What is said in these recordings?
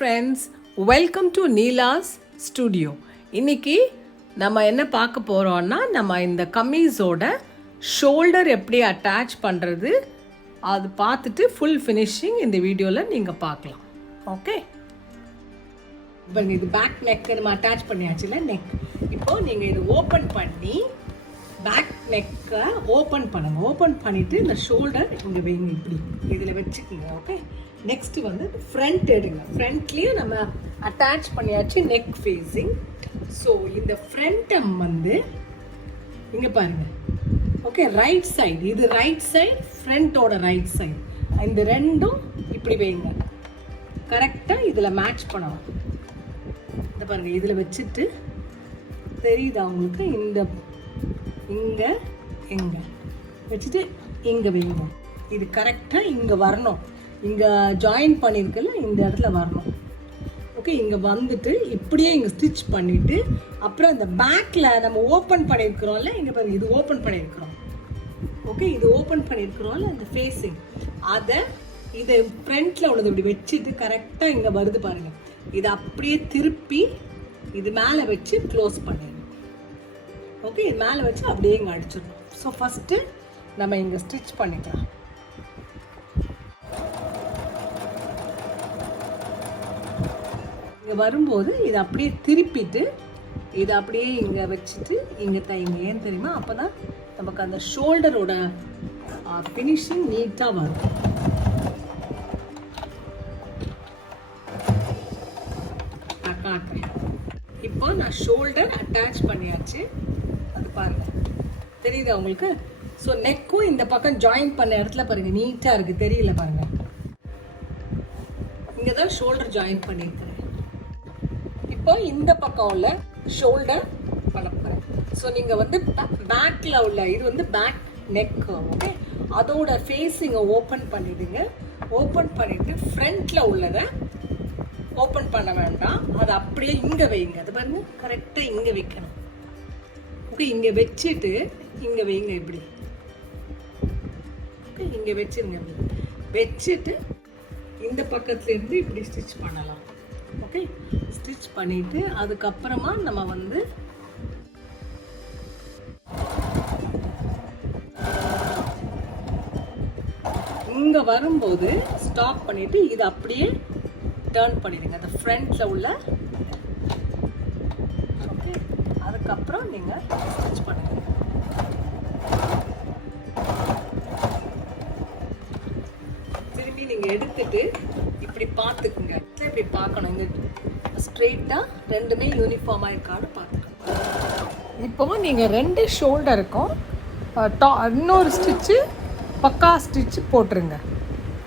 Friends, welcome to Neela's studio. இன்றைக்கி நம்ம என்ன பார்க்க போகிறோன்னா, நம்ம இந்த கம்மீஸோட ஷோல்டர் எப்படி அட்டாச் பண்ணுறது அது பார்த்துட்டு ஃபுல் ஃபினிஷிங் இந்த வீடியோவில் நீங்கள் பார்க்கலாம். ஓகே, இப்போ இது பேக் நெக் நம்ம அட்டாச் பண்ணியாச்சுல நெக். இப்போது நீங்கள் இதை ஓப்பன் பண்ணி பேக் நெக்கை ஓப்பன் பண்ணுங்கள். ஓப்பன் பண்ணிவிட்டு இந்த ஷோல்டர் இங்கே வைங்க, இப்படி இதில் வச்சுக்கோங்க. ஓகே, நெக்ஸ்ட்டு வந்து ஃப்ரண்ட் எடுங்க. ஃப்ரண்ட்லேயும் நம்ம அட்டாச் பண்ணியாச்சு நெக் ஃபேஸிங். ஸோ இந்த ஃப்ரண்ட்டை வந்து இங்கே பாருங்கள். ஓகே, ரைட் சைடு, இது ரைட் சைடு, ஃப்ரண்ட்டோட ரைட் சைடு, இந்த ரெண்டும் இப்படி வைங்க. கரெக்டாக இதில் மேட்ச் பண்ணணும். இந்த பாருங்கள், இதில் வச்சுட்டு தெரியுதா உங்களுக்கு? இந்த இங்கே இங்கே வச்சுட்டு இங்கே வைங்க. இது கரெக்டாக இங்கே வரணும். இங்கே ஜாயின் பண்ணியிருக்கல, இந்த இடத்துல வரணும். ஓகே, இங்கே வந்துட்டு இப்படியே இங்கே ஸ்டிச் பண்ணிவிட்டு அப்புறம் இந்த பேக்கில் நம்ம ஓப்பன் பண்ணியிருக்கிறோம்ல, இங்கே பாருங்கள், இது ஓப்பன் பண்ணியிருக்கிறோம். ஓகே, இது ஓப்பன் பண்ணியிருக்கிறோம்ல இந்த ஃபேஸிங், அதை இதை ஃப்ரண்ட்டில் உள்ளது இப்படி வச்சுட்டு கரெக்டாக இங்கே வருது பாருங்கள். இதை அப்படியே திருப்பி இது மேலே வச்சு க்ளோஸ் பண்ணிடணும். ஓகே, இது மேலே வச்சு அப்படியே இங்கே அடிச்சிடணும். ஸோ ஃபஸ்ட்டு நம்ம இங்கே ஸ்டிச் பண்ணிக்கலாம். இங்கே வரும்போது இதை அப்படியே திருப்பிட்டு இதை அப்படியே இங்கே வச்சுட்டு இங்கே தைங்க. ஏன் தெரியுமா? அப்போ தான் நமக்கு அந்த ஷோல்டரோட ஃபினிஷிங் நீட்டாக வரும். நான் காட்டுறேன். இப்போ நான் ஷோல்டர் அட்டாச் பண்ணியாச்சு. அது பாருங்கள், தெரியுதா உங்களுக்கு? ஸோ நெக்கும் இந்த பக்கம் ஜாயின் பண்ண இடத்துல பாருங்கள், நீட்டாக இருக்குது. தெரியல பாருங்கள், இங்கே தான் ஷோல்டர் ஜாயின் பண்ணியிருக்கிறேன். இப்போ இந்த பக்கம் உள்ள ஷோல்டர் பண்ண போகிறேன். ஸோ நீங்கள் வந்து பேக்கில் உள்ள இது வந்து பேக் நெக். ஓகே, அதோட ஃபேஸிங்கை ஓப்பன் பண்ணிவிடுங்க. ஓப்பன் பண்ணிவிட்டு ஃப்ரண்ட்டில் உள்ளதை ஓப்பன் பண்ண வேண்டாம், அதை அப்படியே இங்கே வைங்க. அது பாருங்க, கரெக்டாக இங்கே வைக்கணும். ஓகே, இங்கே வச்சுட்டு இங்கே வைங்க இப்படி. ஓகே, இங்கே வச்சுருங்க. வச்சுட்டு இந்த பக்கத்துலேருந்து இப்படி ஸ்டிச் பண்ணலாம். ஓகே, ஸ்டிச் பண்ணிவிட்டு அதுக்கப்புறமா நம்ம வந்து இங்கே வரும்போது ஸ்டாப் பண்ணிவிட்டு இதை அப்படியே டர்ன் பண்ணிடுங்க அந்த ஃப்ரண்ட்டில் உள்ள. ஓகே, அதுக்கப்புறம் நீங்கள் ஸ்டிச் பண்ணுங்க. திரும்பி நீங்கள் எடுத்துட்டு இப்படி பார்த்துக்குங்க. இப்படி பார்க்கணும், இந்த ஸ்ட்ரெயிட்டாக ரெண்டுமே யூனிஃபார்மாக இருக்கான்னு பார்த்துக்கணும். இப்போவும் நீங்கள் ரெண்டு ஷோல்டருக்கும் இன்னொரு ஸ்டிச்சு பக்கா ஸ்டிச்சு போட்டுருங்க.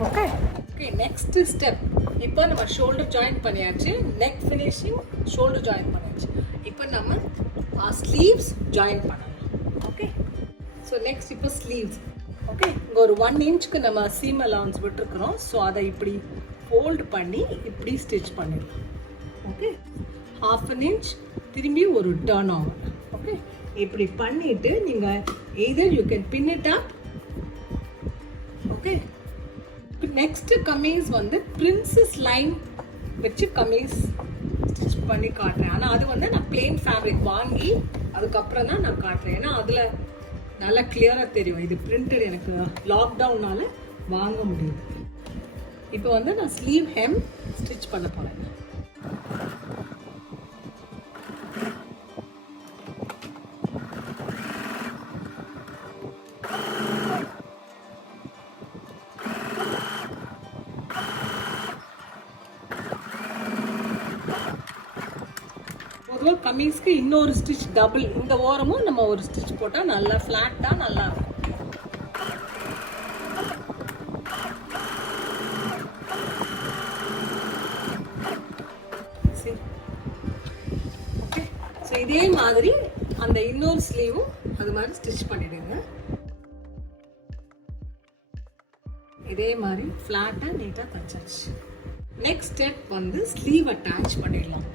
Okay okay, next step. இப்போ நம்ம ஷோல்டர் ஜாயின் பண்ணியாச்சு, நெக் ஃபினிஷிங், ஷோல்டர் ஜாயின் பண்ணியாச்சு. இப்போ நம்ம ஸ்லீவ்ஸ் ஜாயின் பண்ணலாம். ஓகே, ஸோ நெக்ஸ்ட் இப்போ ஸ்லீவ்ஸ். ஓகே, இங்கே ஒரு 1 இன்ச்சுக்கு நம்ம சீம் அலவன்ஸ் விட்டுருக்குறோம். ஸோ அதை இப்படி ஃபோல்டு பண்ணி இப்படி ஸ்டிச் பண்ணிடலாம். ஓகே, 1/2 இன்ச் திரும்பி ஒரு டர்ன் ஆகும். ஓகே, இப்படி பண்ணிவிட்டு நீங்கள் either you can pin it up. Okay, next comes வந்து பிரின்சஸ் லைன் வச்சு கமீஸ் ஸ்டிச் பண்ணி காட்டுறேன். ஆனால் அது வந்து நான் பிளெயின் ஃபேப்ரிக் வாங்கி அதுக்கப்புறம் தான் நான் காட்டுறேன். ஏன்னா அதில் நல்லா கிளியராக தெரியும். இது பிரிண்டட் எனக்கு லாக்டவுன்னால வாங்க முடியும். இப்போ வந்து நான் ஸ்லீவ் ஹெம் ஸ்டிச் பண்ண போகிறேன். பொதுவாக கமீஸ்க்கு இன்னொரு ஸ்டிச் டபுள், இந்த ஓரமும் நம்ம ஒரு ஸ்டிச் போட்டால் நல்லா ஃப்ளாட்டாக நல்லா இருக்கும். ஓகே, ஸோ இதே மாதிரி அந்த இன்னொரு ஸ்லீவும் அது மாதிரி ஸ்டிச் பண்ணிடுங்க. இதே மாதிரி ஃப்ளாட்டாக நீட்டாக தச்சாச்சு. நெக்ஸ்ட் ஸ்டெப் வந்து ஸ்லீவ் அட்டாச் பண்ணிடலாம்.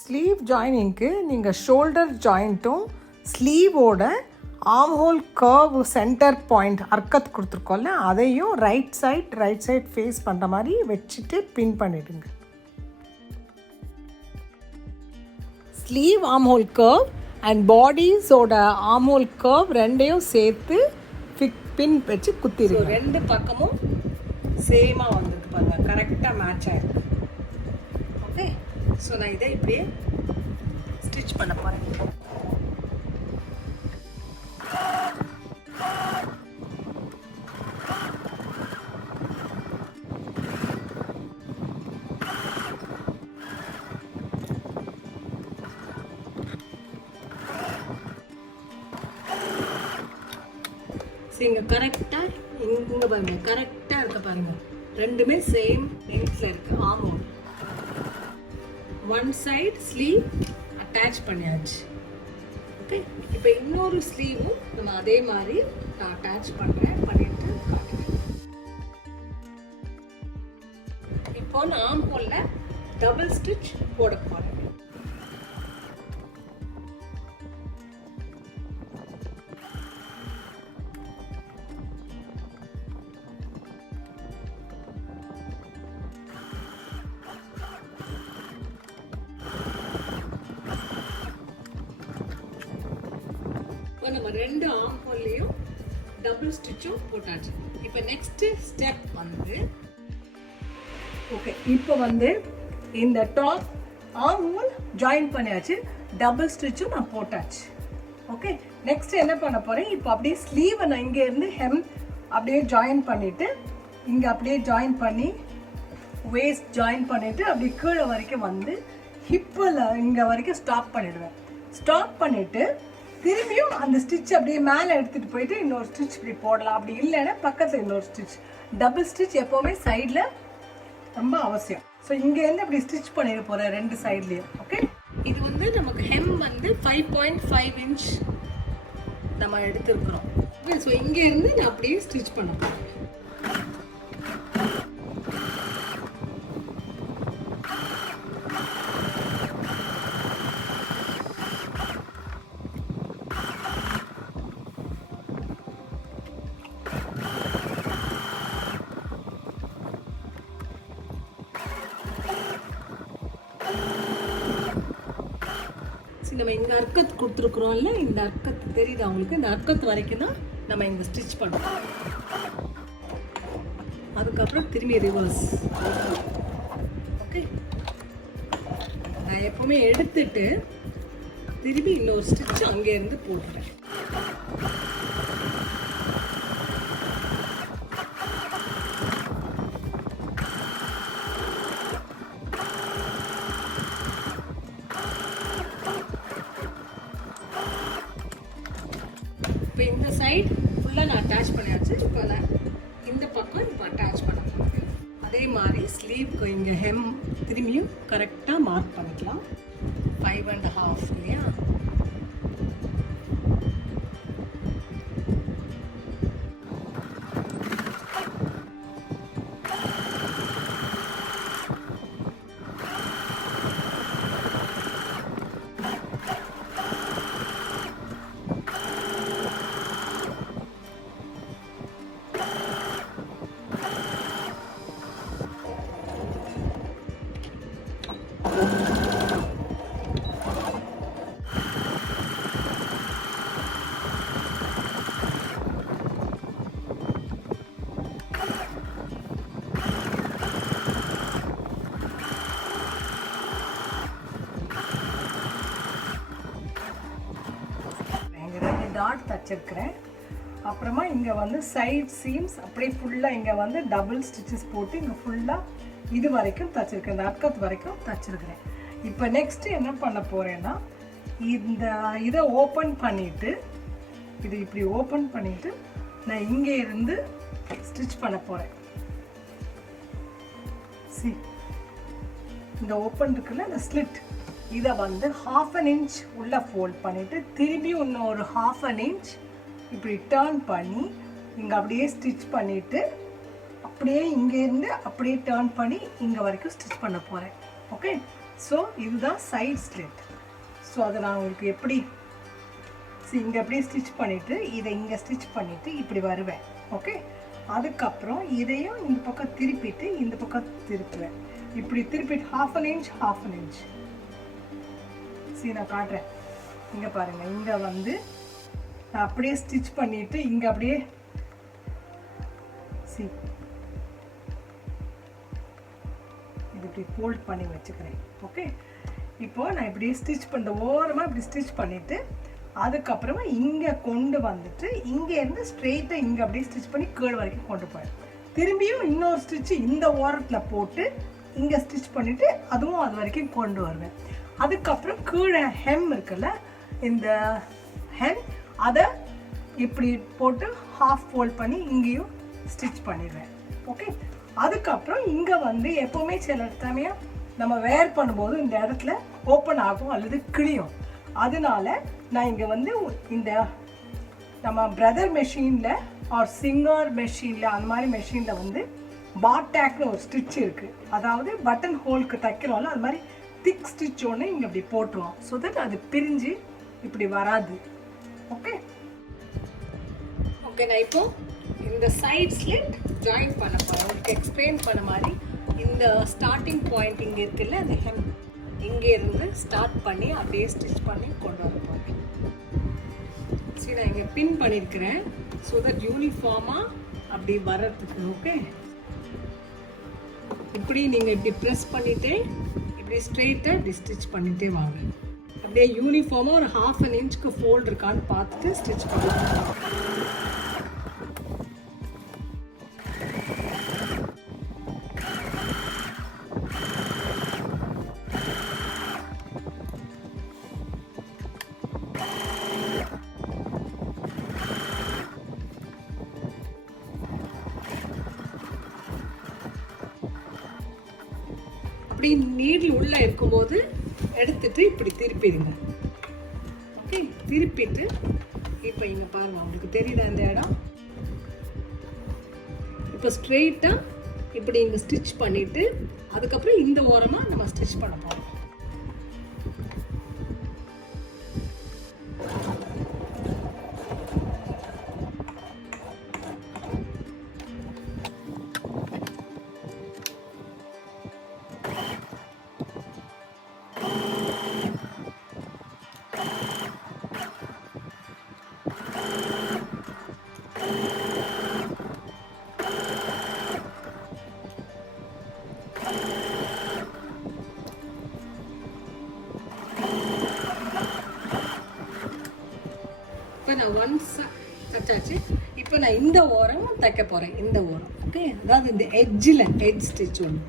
ஸ்லீவ் ஜாயினிங்க்கு நீங்கள் ஷோல்டர் ஜாயிண்ட்டும் ஸ்லீவோட arm hole curve centre point அர்க்கத் கொடுத்துருக்கோம்ல, அதையும் ரைட் சைட் ஃபேஸ் பண்ணுற மாதிரி வச்சுட்டு பின் பண்ணிடுங்க. ஸ்லீவ் ஆம் ஹோல் கர்வ் அண்ட் பாடிஸோட ஆம் ஹோல் கர்வ் ரெண்டையும் சேர்த்து பின் வச்சு குத்திடுங்க. ரெண்டு பக்கமும் சேமாக வந்திருக்கு பாருங்கள், கரெக்டாக மேட்ச் ஆகிருக்கு. ஓகே, ஸோ நான் இதை இப்படியே ஸ்டிச் பண்ண போகிறேன். இங்கே கரெக்டாக இங்கே பாருங்கள், கரெக்டாக இருக்க பாருங்கள், ரெண்டுமே சேம் லென்த்தில் இருக்குது. ஆமாம், ஒன் சைட் ஸ்லீவ் அட்டாச் பண்ணியாச்சு. ஓகே, இப்போ இன்னொரு ஸ்லீவும் நம்ம அதே மாதிரி நான் அட்டாச் பண்ணுறேன், பண்ணிட்டு காட்டுறேன். இப்போ நான் ஆம் ஹோலில் டபுள் ஸ்டிச் போட போகிறேன். நம்ம ரெண்டு ஆம் ஹோல்லையும் டபுள் ஸ்டிச்சும் போட்டாச்சு. இப்போ நெக்ஸ்ட் ஸ்டெப் வந்து ஓகே, இப்போ வந்து இந்த டாப் ஆம் ஹோல் ஜாயின் பண்ணியாச்சு, டபுள் ஸ்டிச்சும் நான் போட்டாச்சு. ஓகே, நெக்ஸ்ட் என்ன பண்ண போகிறேன், இப்போ அப்படியே ஸ்லீவை நான் இங்கேருந்து ஹெம் அப்படியே ஜாயின் பண்ணிவிட்டு இங்கே அப்படியே ஜாயின் பண்ணி வேஸ்ட் ஜாயின் பண்ணிவிட்டு அப்படியே கீழே வரைக்கும் வந்து ஹிப்பில் இங்கே வரைக்கும் ஸ்டாப் பண்ணிடுவேன். ஸ்டாப் பண்ணிவிட்டு திரும்பியும் அந்த ஸ்டிச் அப்படியே மேலே எடுத்துகிட்டு போயிட்டு இன்னொரு ஸ்டிச் இப்படி போடலாம். அப்படி இல்லைன்னா பக்கத்தில் இன்னொரு ஸ்டிச். டபுள் ஸ்டிச் எப்போவுமே சைடில் ரொம்ப அவசியம். ஸோ இங்கேருந்து அப்படி ஸ்டிச் பண்ணிட போகிறேன் ரெண்டு சைட்லேயும். ஓகே, இது வந்து நமக்கு ஹெம் வந்து 5.5 inch நம்ம எடுத்துருக்குறோம். ஸோ இங்கேருந்து நான் அப்படியே ஸ்டிச் பண்ண போகிறேன். நம்ம இங்கே அர்க்கத்து கொடுத்துருக்குறோம்ல, இந்த அர்க்கத்து தெரியுது அவங்களுக்கு, இந்த அர்க்கத்து வரைக்கும் தான் நம்ம இங்கே ஸ்டிச் பண்ணுறோம். அதுக்கப்புறம் திரும்பி ரிவர்ஸ். ஓகே, நான் எப்பவுமே எடுத்துட்டு திரும்பி இன்னொரு ஸ்டிச் அங்கேருந்து போட்டுட்டேன். இப்போ இந்த சைடு ஃபுல்லாக நான் அட்டாச் பண்ணியாச்சு. இப்போ நான் இந்த பக்கம் இப்போ அட்டாச் பண்ண போகிறேன். அதே மாதிரி ஸ்லீவ்க்கு இங்கே ஹெம் திரும்பியும் கரெக்டாக மார்க் பண்ணிக்கலாம். 5.5 இல்லையா? டாட் தச்சிருக்கிறேன். அப்புறமா இங்கே வந்து சைட் சீம்ஸ் அப்படியே ஃபுல்லாக இங்கே வந்து டபுள் ஸ்டிச்சஸ் போட்டு இங்கே ஃபுல்லாக இது வரைக்கும் தச்சிருக்கேன், இந்த அர்க்கத்து வரைக்கும் தச்சிருக்கிறேன். இப்போ நெக்ஸ்ட்டு என்ன பண்ண போகிறேன்னா, இந்த இதை ஓப்பன் பண்ணிவிட்டு இது இப்படி ஓப்பன் பண்ணிவிட்டு நான் இங்கே இருந்து ஸ்டிச் பண்ண போகிறேன். சி, இந்த ஓப்பன் இருக்குல்ல, இந்த ஸ்லிட், இதை வந்து 1/2 inch உள்ளே ஃபோல்ட் பண்ணிவிட்டு திரும்பி இன்னும் ஒரு 1/2 inch இப்படி டேர்ன் பண்ணி இங்கே அப்படியே ஸ்டிச் பண்ணிவிட்டு அப்படியே இங்கேருந்து அப்படியே டேர்ன் பண்ணி இங்கே வரைக்கும் ஸ்டிச் பண்ண போகிறேன். ஓகே, ஸோ இதுதான் சைட் ஸ்லிட். ஸோ அதை நான் உங்களுக்கு எப்படி இங்கே அப்படியே ஸ்டிச் பண்ணிவிட்டு இதை இங்கே ஸ்டிச் பண்ணிவிட்டு இப்படி வருவேன். ஓகே, அதுக்கப்புறம் இதையும் இந்த பக்கம் திருப்பிட்டு இந்த பக்கம் திருப்புவேன். இப்படி திருப்பிட்டு half an inch நான் காட்டுறேன். இங்கே பாருங்கள், இங்கே வந்து நான் அப்படியே ஸ்டிச் பண்ணிவிட்டு இங்கே அப்படியே இது இப்படி ஃபோல்ட் பண்ணி வச்சுக்கிறேன். ஓகே, இப்போது நான் இப்படி ஸ்டிச் பண்ணுற ஓரமாக இப்படி ஸ்டிச் பண்ணிவிட்டு அதுக்கப்புறமா இங்கே கொண்டு வந்துட்டு இங்கேருந்து ஸ்ட்ரெயிட்டாக இங்கே அப்படியே ஸ்டிச் பண்ணி கீழே வரைக்கும் கொண்டு போயிடும். திரும்பியும் இன்னொரு ஸ்டிச்சு இந்த ஓரத்தில் போட்டு இங்கே ஸ்டிச் பண்ணிவிட்டு அதுவும் அது வரைக்கும் கொண்டு வருவேன். அதுக்கப்புறம் கீழே ஹெம் இருக்குல்ல, இந்த ஹெம் அதை இப்படி போட்டு ஹாஃப் ஃபோல்ட் பண்ணி இங்கேயும் ஸ்டிச் பண்ணிடுவேன். ஓகே, அதுக்கப்புறம் இங்கே வந்து எப்போவுமே சில சமயம் நம்ம வேர் பண்ணும்போது இந்த இடத்துல ஓப்பன் ஆகும் அல்லது கிளியும். அதனால நான் இங்கே வந்து இந்த நம்ம பிரதர் மெஷினில் ஆர் சிங்கர் மெஷினில் அந்த மாதிரி மெஷினில் வந்து பாட்டாக்னு ஒரு ஸ்டிச் இருக்குது. அதாவது பட்டன் ஹோலுக்கு தைக்கிறோம்ல, அது மாதிரி திக் ஸ்டிச் ஒன்று இங்கே இப்படி போட்டுருவோம். ஸோ தட் அது பிரிஞ்சு இப்படி வராது. ஓகே ஓகே, நான் இப்போ இந்த சைட் ஸ்லிட் ஜாயின் பண்ண போகிறேன். உங்களுக்கு எக்ஸ்பிளைன் பண்ண மாதிரி இந்த ஸ்டார்டிங் பாயிண்ட் இங்கே இருக்குல்ல, அந்த ஹெம் இங்கே இருந்து ஸ்டார்ட் பண்ணி அப்படியே ஸ்டிச் பண்ணி கொண்டு வர போகிறேன். சரி, நான் இங்கே பின் பண்ணியிருக்கிறேன் ஸோ தட் யூனிஃபார்மாக அப்படி வர்றதுக்கு. ஓகே, இப்படி நீங்கள் இப்படி ப்ரெஸ் பண்ணிவிட்டு இப்படி ஸ்ட்ரெயிட்டாக இப்படி ஸ்டிச் பண்ணிகிட்டே வாங்க. அப்படியே யூனிஃபார்மாக ஒரு half an inch ஃபோல்ட் இருக்கான்னு பார்த்துட்டு ஸ்டிச் பண்ணுவோம். அப்படி நீடில் உள்ளே இருக்கும்போது எடுத்துட்டு இப்படி திருப்பிடுங்க. ஓகே, திருப்பிட்டு இப்போ இங்கே பாருங்கள், உங்களுக்கு தெரியுதா இந்த இடம். இப்போ ஸ்ட்ரெயிட்டாக இப்படி இங்கே ஸ்டிச் பண்ணிவிட்டு அதுக்கப்புறம் இந்த ஓரமாக நம்ம ஸ்டிச் பண்ண போகிறோம். இப்போ நான் ஒன்ஸ் தச்சாச்சு. இப்போ நான் இந்த ஓரம் தைக்க போகிறேன். இந்த ஓரம் ஓகே, அதாவது இந்த எட்ஜில் எட்ஜ் ஸ்டிச் ஒன்று.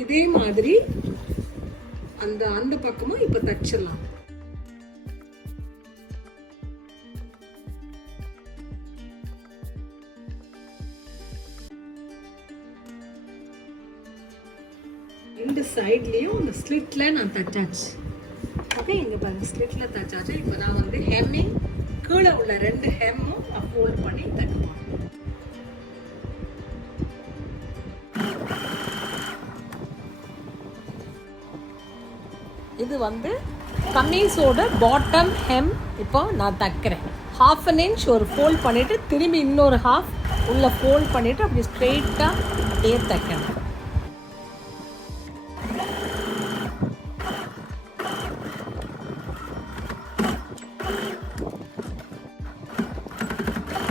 இதே மாதிரி அந்த பக்கமும் இப்ப தச்சிடலாம். ரெண்டு சைட்லயும் அந்த ஸ்லிட்ல நான் தச்சாச்சு. ஓகே, இங்க பாருங்க, ஸ்லிட்ல தச்சாச்சு. இப்போ நான் வந்து ஹெம்மிங் கீழே உள்ள ரெண்டு ஹெம்மும் நான் ஃபோல்ட் பண்ணி தைக்க. இது வந்து கமீஸோட பாட்டம் ஹெம் இப்போ நான் தைக்கிறேன். half an inch ஒரு ஃபோல்ட் பண்ணிவிட்டு திரும்பி இன்னொரு half உள்ள ஃபோல்ட் பண்ணிவிட்டு அப்படி ஸ்ட்ரெயிட்டாக அப்படியே தைக்கணும்.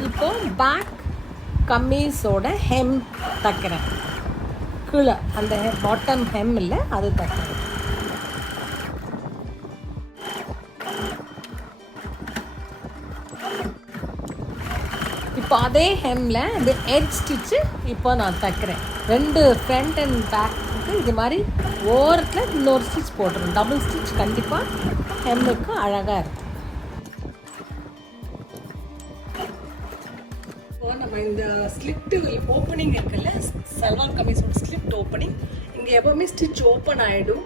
இப்போ பேக் கமீஸோட ஹெம் தைக்கிறேன். கீழே அந்த பாட்டம் ஹெம் இல்லை, அது தைக்கிறேன். இப்போ அதே ஹெம்மில் இந்த எட்ஜ் ஸ்டிச்சு இப்போ நான் தைக்கிறேன். ரெண்டு ஃப்ரண்ட் அண்ட் பேக்கு இது மாதிரி ஓரத்தில் இன்னொரு ஸ்டிச் போட்டுருவேன். டபுள் ஸ்டிச் கண்டிப்பாக ஹெம்முக்கு அழகாக இருக்கும். நம்ம இந்த ஸ்லிப்ட் ஓப்பனிங் இருக்குல்ல, சல்வார் கமீஸோட ஸ்லிப்ட் ஓப்பனிங், இங்கே எப்போவுமே ஸ்டிச் ஓப்பன் ஆகிடும்.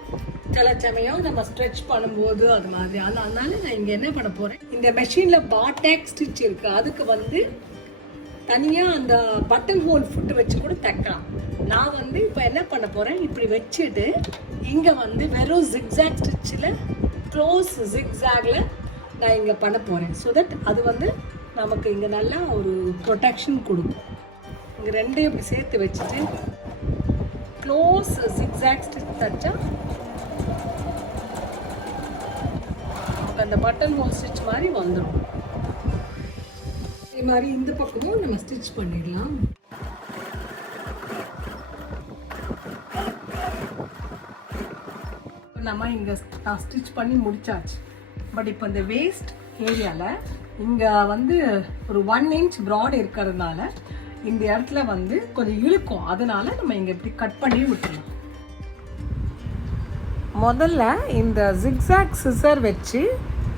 சில சமயம் நம்ம ஸ்ட்ரெச் பண்ணும்போது அது மாதிரி. அதனால நான் இங்கே என்ன பண்ண போகிறேன், இந்த மெஷினில் பாட்டேக் ஸ்டிச் இருக்குது, அதுக்கு வந்து தனியாக அந்த பட்டன் ஹோல் ஃபுட்டு வச்சு கூட தைக்கலாம். நான் வந்து இப்போ என்ன பண்ண போகிறேன், இப்படி வச்சுட்டு இங்கே வந்து வெறும் ஜிக்ஸாக் ஸ்டிச்சில் க்ளோஸ் ஜிக்ஸாகில் நான் இங்கே பண்ண போகிறேன். ஸோ தட் அது வந்து நமக்கு இங்கே நல்லா ஒரு ப்ரொடெக்ஷன் கொடுக்கும். இங்கே ரெண்டையும் இப்படி சேர்த்து வச்சுட்டு க்ளோஸ் ஜிக்ஸாக் ஸ்டிச் தைச்சா நமக்கு அந்த பட்டன் ஹோல் ஸ்டிச் மாதிரி வந்துடும். இதே மாதிரி இந்த பக்கமும் நம்ம ஸ்டிச் பண்ணிடலாம். நம்ம இங்கே ஸ்டிச் பண்ணி முடிச்சாச்சு. பட் இப்போ இந்த வேஸ்ட் ஏரியாவில் இங்கே வந்து ஒரு 1 inch ப்ராட் இருக்கிறதுனால இந்த இடத்துல வந்து கொஞ்சம் இழுக்கும். அதனால நம்ம இங்கே இப்படி கட் பண்ணி விட்டுருலாம். முதல்ல இந்த ஜிக்ஸாக் சிசர் வச்சு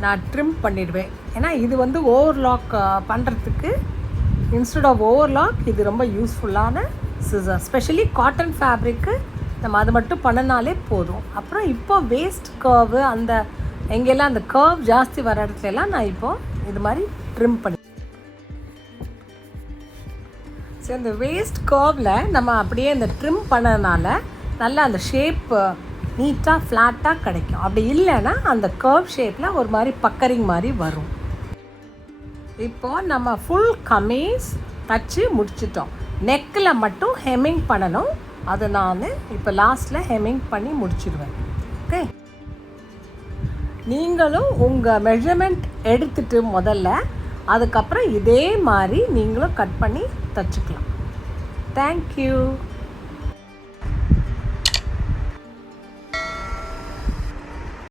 நான் ட்ரிம் பண்ணிடுவேன். ஏன்னா இது வந்து ஓவர்லாக் பண்ணுறதுக்கு இன்ஸ்டெட் ஆஃப் ஓவர்லாக் இது ரொம்ப யூஸ்ஃபுல்லான சிசர். ஸ்பெஷலி காட்டன் ஃபேப்ரிக்கு நம்ம அது மட்டும் பண்ணினாலே போதும். அப்புறம் இப்போ வேஸ்ட் கர்வு அந்த எங்கெல்லாம் அந்த கர்வ் ஜாஸ்தி வர இடத்துலலாம் நான் இப்போது இது மாதிரி ட்ரிம் பண்ணி. சரி, இந்த வேஸ்ட் கர்வில் நம்ம அப்படியே இந்த ட்ரிம் பண்ணதுனால நல்லா அந்த ஷேப் நீட்டாக ஃப்ளாட்டாக கிடைக்கும். அப்படி இல்லைன்னா அந்த கர்வ் ஷேப்பில் ஒரு மாதிரி பக்கரிங் மாதிரி வரும். இப்போது நம்ம ஃபுல் கமீஸ் தச்சு முடிச்சிட்டோம். நெக்கில் மட்டும் ஹெம்மிங் பண்ணணும். அதை நான் இப்போ லாஸ்ட்டில் ஹெம்மிங் பண்ணி முடிச்சிடுவேன். ஓகே, நீங்களும் உங்கள் மெஷர்மெண்ட் எடுத்துகிட்டு முதல்ல அதுக்கப்புறம் இதே மாதிரி நீங்களும் கட் பண்ணி தச்சுக்கலாம். தேங்க்யூ.